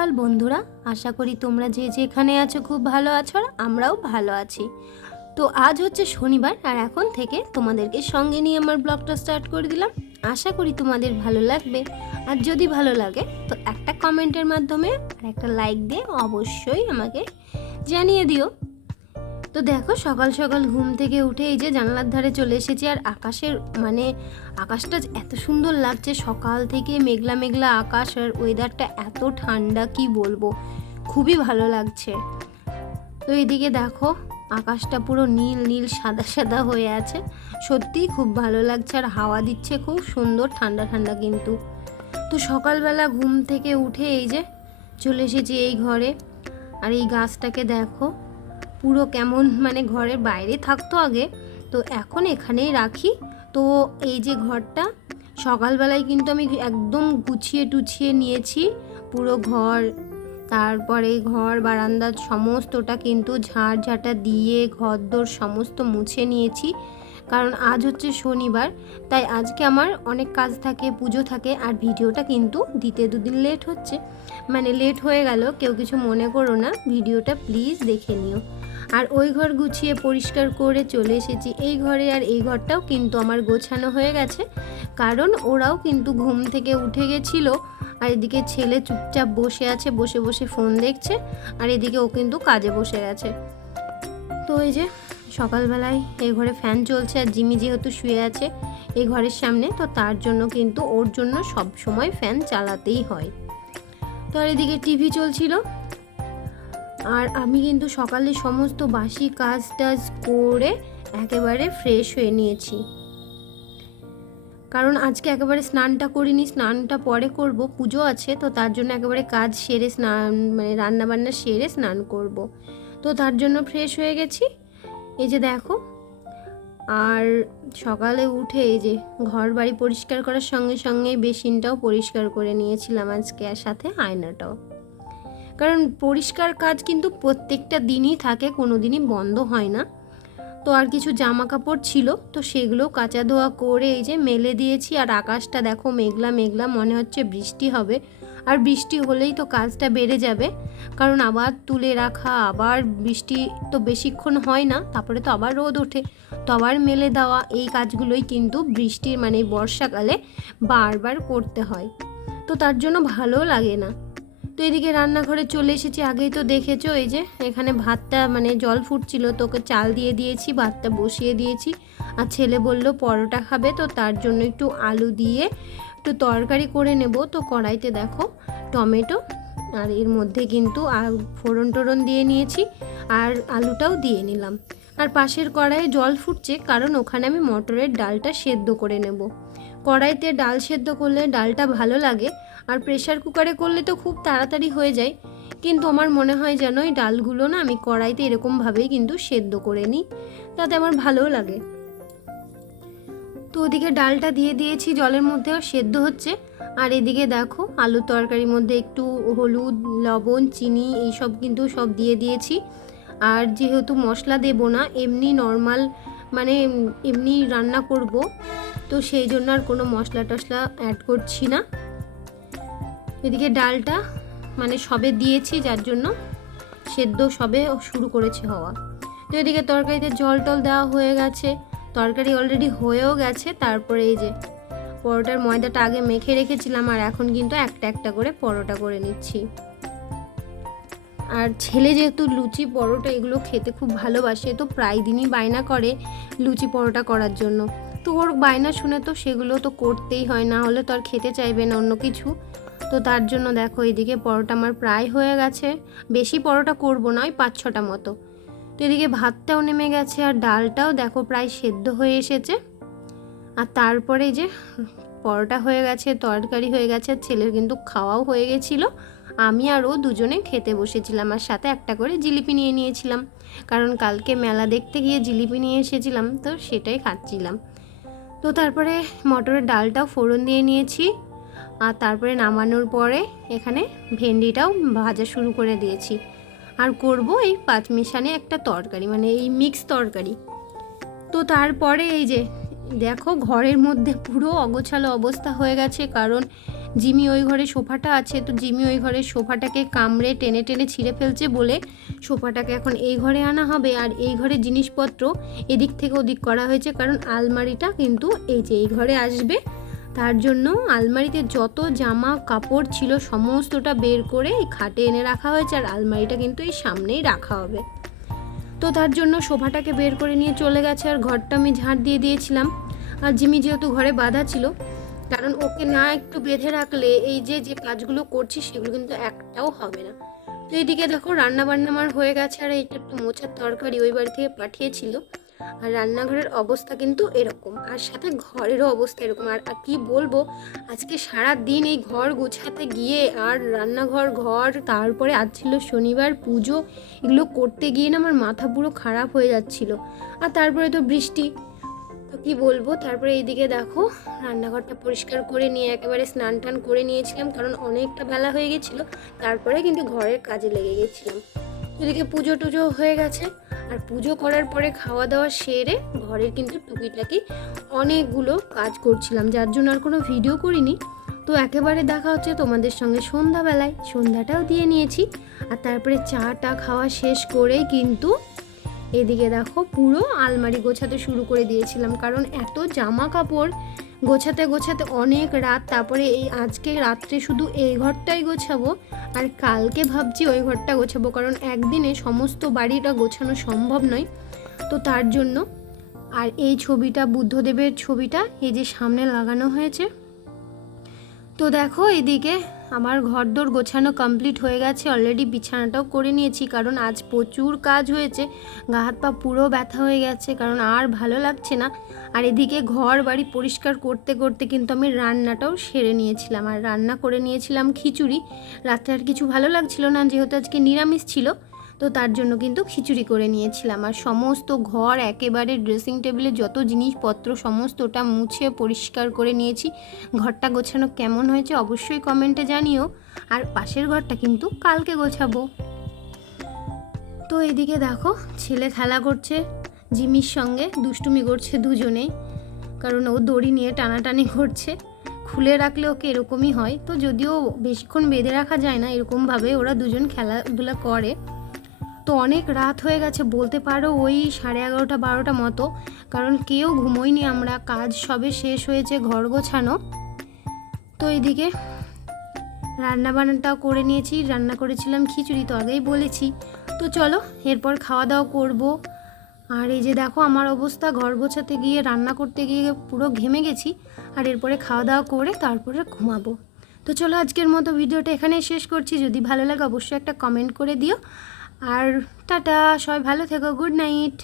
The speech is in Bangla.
সকাল বন্ধুরা, আশা করি তোমরা যে যেখানে আছো খুব ভালো আছো আর আমরাও ভালো আছি। তো আজ হচ্ছে শনিবার আর এখন থেকে তোমাদেরকে সঙ্গে নিয়ে আমার ব্লগটা স্টার্ট করে দিলাম। আশা করি তোমাদের ভালো লাগবে, আর যদি ভালো লাগে তো একটা কমেন্টের মাধ্যমে আর একটা লাইক দিয়ে অবশ্যই আমাকে জানিয়ে দিও। তো দেখো সকাল সকাল ঘুম থেকে উঠে এই যে জানলার ধারে চলে এসেছি, আর আকাশটা এত সুন্দর লাগছে। সকাল থেকে মেঘলা মেঘলা আকাশ আর ওয়েদারটা এত ঠান্ডা, কি বলবো, খুবই ভালো লাগছে। তো এদিকে দেখো আকাশটা পুরো নীল নীল সাদা সাদা হয়ে আছে, সত্যিই খুব ভালো লাগছে। আর হাওয়া দিচ্ছে খুব সুন্দর ঠান্ডা ঠান্ডা কিন্তু। তো সকালবেলা ঘুম থেকে উঠে এই যে চলে এসেছি এই ঘরে, আর এই গাছটাকে দেখো পুরো কেমন, ঘরের বাইরে থাকতো আগে, তো এখন এখানেই রাখি। তো এই যে ঘরটা সকালবেলায় কিন্তু আমি একদম গুছিয়ে টুছিয়ে নিয়েছি পুরো ঘর, তারপরে ঘর বারান্দা সমস্তটা কিন্তু ঝাড়ঝাঁটা দিয়ে ঘরদোর সমস্ত মুছে নিয়েছি। কারণ আজ হচ্ছে শনিবার, তাই আজকে আমার অনেক কাজ থাকে, পুজো থাকে, আর ভিডিওটা কিন্তু দিতে দুদিন লেট হচ্ছে, লেট হয়ে গেল, কেউ কিছু মনে করো না, ভিডিওটা প্লিজ দেখে নিও। আর ওই ঘর গুছিয়ে পরিষ্কার করে চলে এসেছি এই ঘরে, আর এই ঘরটাও কিন্তু আমার গোছানো হয়ে গেছে, কারণ ওরাও কিন্তু ঘুম থেকে উঠে গেছিলো। আর এদিকে ছেলে চুপচাপ বসে আছে, বসে বসে ফোন দেখছে, আর এদিকে ও কিন্তু কাজে বসে গেছে। তো এই যে সকালবেলায় এই ঘরে ফ্যান চলছে, আর জিমি যেহেতু শুয়ে আছে এই ঘরের সামনে, তো তার জন্য কিন্তু ওর জন্য সব সময় ফ্যান চালাতেই হয়। তো আর এদিকে টিভি চলছিল, আর আমি কিন্তু সকালে সমস্ত বাসি কাজ টাজ করে একেবারে ফ্রেশ হয়ে নিয়েছি, কারণ আজকে একেবারে স্নানটা করিনি, স্নানটা পরে করব, পুজো আছে, তো তার জন্য একেবারে কাজ সেরে স্নান রান্নাবান্না সেরে স্নান করব। তো তার জন্য ফ্রেশ হয়ে গেছি। এই যে দেখো, আর সকালে উঠে এই যে ঘর বাড়ি পরিষ্কার করার সঙ্গে সঙ্গে বেসিনটাও পরিষ্কার করে নিয়েছিলাম আজকে, আর সাথে আয়নাটাও, কারণ পরিষ্কার কাজ কিন্তু প্রত্যেকটা দিনই থাকে, কোনো দিনই বন্ধ হয় না। তো আর কিছু জামা কাপড় ছিল, তো সেগুলো কাচা ধোয়া করে এই যে মেলে দিয়েছি। আর আকাশটা দেখো মেঘলা মেঘলা, মনে হচ্ছে বৃষ্টি হবে, আর বৃষ্টি হলেই তো কাজটা বেড়ে যাবে, কারণ আবার তুলে রাখা, আবার বৃষ্টি তো বেশিক্ষণ হয় না, তারপরে তো আবার রোদ ওঠে, তো আবার মেলে দেওয়া, এই কাজগুলোই কিন্তু বৃষ্টির বর্ষাকালে বারবার করতে হয়, তো তার জন্য ভালো লাগে না। তো এদিকে রান্নাঘরে চলে এসেছি, আগেই তো দেখেছো, এই যে এখানে ভাতটা জল ফুটছিল, তোকে চাল দিয়ে দিয়েছি, ভাতটা বসিয়ে দিয়েছি। আর ছেলে বলল পরোটা খাবে, তো তার জন্য একটু আলু দিয়ে একটু তরকারি করে নেব। তো কড়াইতে দেখো টমেটো, আর এর মধ্যে কিন্তু ফোড়ন টোড়ন দিয়ে নিয়েছি, আর আলুটাও দিয়ে নিলাম। আর পাশের কড়াইয়ে জল ফুটছে, কারণ ওখানে আমি মটরের ডালটা সেদ্ধ করে নেব। কড়াইতে ডাল সেদ্ধ করলে ডালটা ভালো লাগে, আর প্রেশার কুকারে করলে তো খুব তাড়াতাড়ি হয়ে যায়, কিন্তু আমার মনে হয় যেন এই ডালগুলো না আমি কড়াইতে এরকমভাবেই কিন্তু সেদ্ধ করে নিই, তাতে আমার ভালোও লাগে। তো ওদিকে ডালটা দিয়ে দিয়েছি, জলের মধ্যেও সেদ্ধ হচ্ছে, আর এদিকে দেখো আলু তরকারির মধ্যে একটু হলুদ, লবণ, চিনি এইসব কিন্তু সব দিয়ে দিয়েছি। আর যেহেতু মশলা দেব না, এমনি নর্মাল এমনি রান্না করব, তো সেই জন্য আর কোনো মশলা টশলা অ্যাড করছি না। এদিকে ডালটা সবে দিয়েছি, যার জন্য সেদ্ধ সবে শুরু করেছে হওয়া। তো এদিকে তরকারিতে জল টল দেওয়া হয়ে গেছে, তরকারি অলরেডি হয়েও গেছে। তারপরে এই যে পরোটার ময়দাটা আগে মেখে রেখেছিলাম, আর এখন কিন্তু একটা একটা করে পরোটা করে নিচ্ছি। আর ছেলে যেহেতু লুচি পরোটা এগুলো খেতে খুব ভালোবাসে, তো প্রায় দিনই বায়না করে লুচি পরোটা করার জন্য, তো ওর বায়না শুনে তো সেগুলো তো করতেই হয়, না হলে তো আর খেতে চাইবে না অন্য কিছু। তো তার জন্য দেখো এদিকে পরোটা আমার প্রায় হয়ে গেছে, বেশি পরোটা করব না, ওই 5-6টা মতো। তো এদিকে ভাতটাও নেমে গেছে, আর ডালটাও দেখো প্রায় সেদ্ধ হয়ে এসেছে। আর তারপরে যে পরোটা হয়ে গেছে, তরকারি হয়ে গেছে, ছেলের কিন্তু খাওয়াও হয়ে গেছিলো। আমি আর ও দুজনে খেতে বসেছিলাম, আর সাথে একটা করে জিলিপি নিয়ে নিয়েছিলাম, কারণ কালকে মেলা দেখতে গিয়ে জিলিপি নিয়ে এসেছিলাম, তো সেটাই খাচ্ছিলাম। তো তারপরে মটরের ডালটাও ফোড়ন দিয়ে নিয়েছি, আর তারপরে নামানোর পরে এখানে ভেন্ডিটাও ভাজা শুরু করে দিয়েছি। আর করব এই পাঁচমিশানে একটা তরকারি, এই মিক্স তরকারি। তো তারপরে এই যে দেখো ঘরের মধ্যে পুরো অগোছালো অবস্থা হয়ে গেছে, কারণ জিমি ওই ঘরে সোফাটা আছে, তো জিমি ওই ঘরের সোফাটাকে কামড়ে টেনে টেনে ছিঁড়ে ফেলছে বলে সোফাটাকে এখন এই ঘরে আনা হবে। আর এই ঘরের জিনিসপত্র এদিক থেকে ওদিক করা হয়েছে, কারণ আলমারিটা কিন্তু এই যে এই ঘরে আসবে, তার জন্য আলমারিতে যত জামা কাপড় ছিল সমস্তটা বের করে এই খাটে এনে রাখা হয়েছে, আর আলমারিটা কিন্তু এই সামনেই রাখা হবে। তো তার জন্য সোফাটাকে বের করে নিয়ে চলে গেছে, আর ঘরটা আমি ঝাঁট দিয়ে দিয়েছিলাম। আর জিমি যেহেতু ঘরে বাঁধা ছিল, কারণ ওকে না একটু বেঁধে রাখলে এই যে যে কাজগুলো করছি সেগুলো কিন্তু একটাও হবে না। তো এইদিকে দেখো রান্না বান্না আমার হয়ে গেছে, আর এইটা একটু মোচার তরকারি ওই বাড়ি থেকে পাঠিয়েছিল। আর রান্নাঘরের অবস্থা কিন্তু এরকম, আর সাথে ঘরেরও অবস্থা এরকম। আর কি বলবো, আজকে সারা দিন এই ঘর গোছাতে গিয়ে আর রান্নাঘর ঘর, তারপরে আজ ছিল শনিবার পুজো, এগুলো করতে গিয়ে না আমার মাথা পুরো খারাপ হয়ে যাচ্ছিল। আর তারপরে তো বৃষ্টি, তো কী বলবো। তারপরে এইদিকে দেখো রান্নাঘরটা পরিষ্কার করে নিয়ে একেবারে স্নান টান করে নিয়েছিলাম, কারণ অনেকটা বেলা হয়ে গেছিলো। তারপরে কিন্তু ঘরের কাজে লেগে গেছিলাম। এদিকে পুজো টুজো হয়ে গেছে, আর পুজো করার পরে খাওয়া দাওয়া সেরে ঘরের কিন্তু টুকিটাকি অনেকগুলো কাজ করছিলাম, যার জন্য আর কোনো ভিডিও করিনি। তো একেবারে দেখা হচ্ছে তোমাদের সঙ্গে সন্ধ্যাবেলায়, সন্ধ্যাটাও দিয়ে নিয়েছি। আর তারপরে চাটা খাওয়া শেষ করেই কিন্তু এদিকে দেখো পুরো আলমারি গোছাতে শুরু করে দিয়েছিলাম, কারণ এত জামা কাপড় গোছাতে গোছাতে অনেক রাত। তারপরে এই আজকে রাত্রে শুধু এই ঘরটাই গোছাবো, আর কালকে ভাবছি ওই ঘরটা গোছাবো, কারণ একদিনে সমস্ত বাড়িটা গোছানো সম্ভব নয়। তো তার জন্য। আর এই ছবিটা বুদ্ধদেবের ছবিটা এই যে সামনে লাগানো হয়েছে। তো দেখো এদিকে আমার ঘরদোর গোছানো কমপ্লিট হয়ে গেছে, অলরেডি বিছানাটাও করে নিয়েছি, কারণ আজ প্রচুর কাজ হয়েছে, গা হাত পা পুরো ব্যথা হয়ে গেছে, কারণ আর ভালো লাগছে না। আর এদিকে ঘর বাড়ি পরিষ্কার করতে করতে কিন্তু আমি রান্নাটাও সেরে নিয়েছিলাম, আর রান্না করে নিয়েছিলাম খিচুড়ি। রাত্রে আর কিছু ভালো লাগছিল না, যেহেতু আজকে নিরামিষ ছিল, তো তার জন্য কিন্তু খিচুড়ি করে নিয়েছিলাম। আর সমস্ত ঘর একেবারে ড্রেসিং টেবিলে যত জিনিসপত্র সমস্তটা মুছে পরিষ্কার করে নিয়েছি। ঘরটা গোছানো কেমন হয়েছে অবশ্যই কমেন্টে জানিও, আর পাশের ঘরটা কিন্তু কালকে গোছাবো। তো এদিকে দেখো ছেলে খেলা করছে জিমির সঙ্গে, দুষ্টুমি করছে দুজনেই, কারণ ও দড়ি নিয়ে টানাটানি করছে। খুলে রাখলে ওকে এরকমই হয়, তো যদিও বেশিক্ষণ বেঁধে রাখা যায় না, এরকমভাবে ওরা দুজন খেলাধুলা করে। তো অনেক রাত হয়ে গেছে, বলতে পারো ওই 11:30 12টা মতো, কারণ কেউ ঘুমোয়নি আমরা, কাজ সবে শেষ হয়েছে ঘর গোছানো। তো এইদিকে রান্নাবান্নাটাও করে নিয়েছি, রান্না করেছিলাম খিচুড়ি, তো আগেই বলেছি। তো চলো এরপর খাওয়া দাওয়া করব। আর এই যে দেখো আমার অবস্থা, ঘর গোছাতে গিয়ে রান্না করতে গিয়ে পুরো ঘেমে গেছি, আর এরপরে খাওয়া দাওয়া করে তারপরে ঘুমাবো। তো চলো আজকের মতো ভিডিওটা এখানেই শেষ করছি, যদি ভালো লাগে অবশ্যই একটা কমেন্ট করে দিও। আর টাটা, সবাই ভালো থেকো, গুড নাইট।